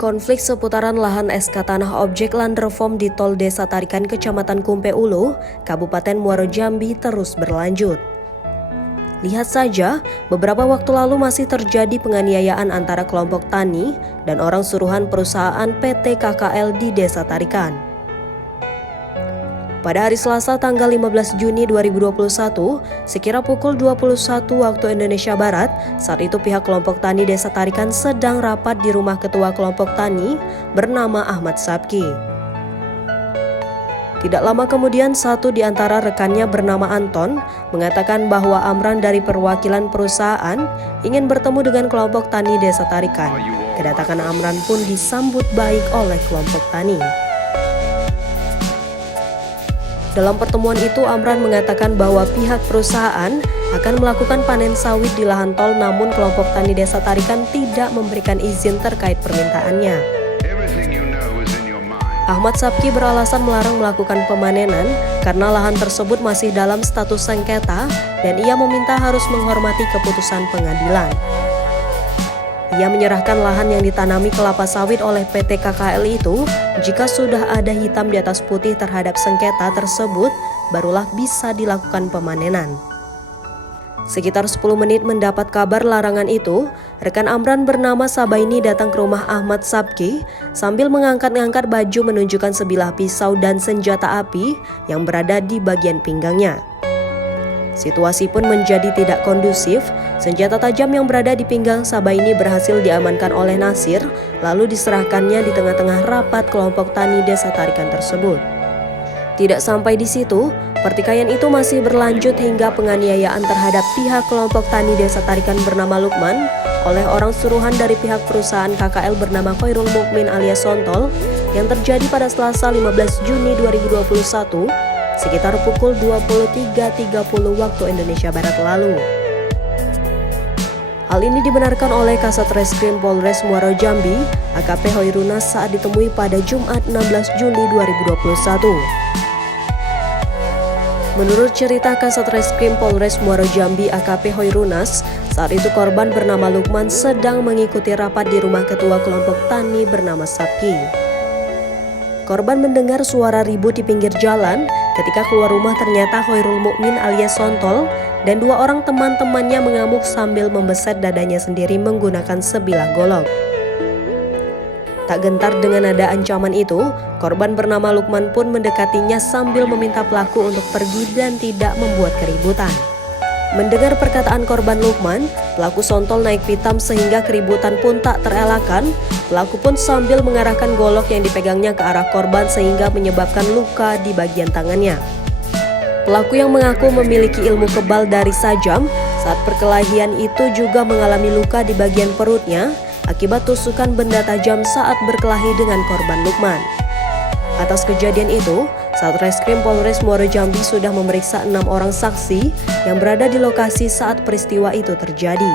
Konflik seputaran lahan SK Tanah Objek Land Reform di Tol Desa Tarikan Kecamatan Kumpe Ulu, Kabupaten Muaro Jambi terus berlanjut. Lihat saja, beberapa waktu lalu masih terjadi penganiayaan antara kelompok tani dan orang suruhan perusahaan PT KKL di Desa Tarikan. Pada hari Selasa tanggal 15 Juni 2021, sekira pukul 21 waktu Indonesia Barat, saat itu pihak kelompok tani Desa Tarikan sedang rapat di rumah ketua kelompok tani bernama Ahmad Sabki. Tidak lama kemudian satu di antara rekannya bernama Anton mengatakan bahwa Amran dari perwakilan perusahaan ingin bertemu dengan kelompok tani Desa Tarikan. Kedatangan Amran pun disambut baik oleh kelompok tani. Dalam pertemuan itu, Amran mengatakan bahwa pihak perusahaan akan melakukan panen sawit di lahan tol, namun kelompok tani Desa Tarikan tidak memberikan izin terkait permintaannya. Ahmad Sabki beralasan melarang melakukan pemanenan karena lahan tersebut masih dalam status sengketa dan ia meminta harus menghormati keputusan pengadilan. Ia menyerahkan lahan yang ditanami kelapa sawit oleh PT KKL itu jika sudah ada hitam di atas putih terhadap sengketa tersebut, barulah bisa dilakukan pemanenan. Sekitar 10 menit mendapat kabar larangan itu, rekan Amran bernama Sabaini datang ke rumah Ahmad Sabki sambil mengangkat-ngangkat baju menunjukkan sebilah pisau dan senjata api yang berada di bagian pinggangnya. Situasi pun menjadi tidak kondusif. Senjata tajam yang berada di pinggang Sabaini berhasil diamankan oleh Nasir, lalu diserahkannya di tengah-tengah rapat kelompok tani Desa Tarikan tersebut. Tidak sampai di situ, pertikaian itu masih berlanjut hingga penganiayaan terhadap pihak kelompok tani Desa Tarikan bernama Lukman oleh orang suruhan dari pihak perusahaan KKL bernama Khairul Mukmin alias Sontol yang terjadi pada Selasa 15 Juni 2021 sekitar pukul 23.30 waktu Indonesia Barat lalu. Hal ini dibenarkan oleh Kasat Reskrim Polres Muaro Jambi, AKP Hoirunas saat ditemui pada Jumat 16 Juli 2021. Menurut cerita Kasat Reskrim Polres Muaro Jambi AKP Hoirunas, saat itu korban bernama Lukman sedang mengikuti rapat di rumah ketua kelompok tani bernama Sabki. Korban mendengar suara ribut di pinggir jalan. Ketika keluar rumah ternyata Khairul Mukmin alias Sontol dan dua orang teman-temannya mengamuk sambil membeset dadanya sendiri menggunakan sebilah golok. Tak gentar dengan nada ancaman itu, korban bernama Lukman pun mendekatinya sambil meminta pelaku untuk pergi dan tidak membuat keributan. Mendengar perkataan korban Lukman, pelaku Sontol naik pitam sehingga keributan pun tak terelakkan. Pelaku pun sambil mengarahkan golok yang dipegangnya ke arah korban sehingga menyebabkan luka di bagian tangannya. Pelaku yang mengaku memiliki ilmu kebal dari sajam saat perkelahian itu juga mengalami luka di bagian perutnya akibat tusukan benda tajam saat berkelahi dengan korban Lukman. Atas kejadian itu, Satreskrim Polres Muaro Jambi sudah memeriksa 6 orang saksi yang berada di lokasi saat peristiwa itu terjadi.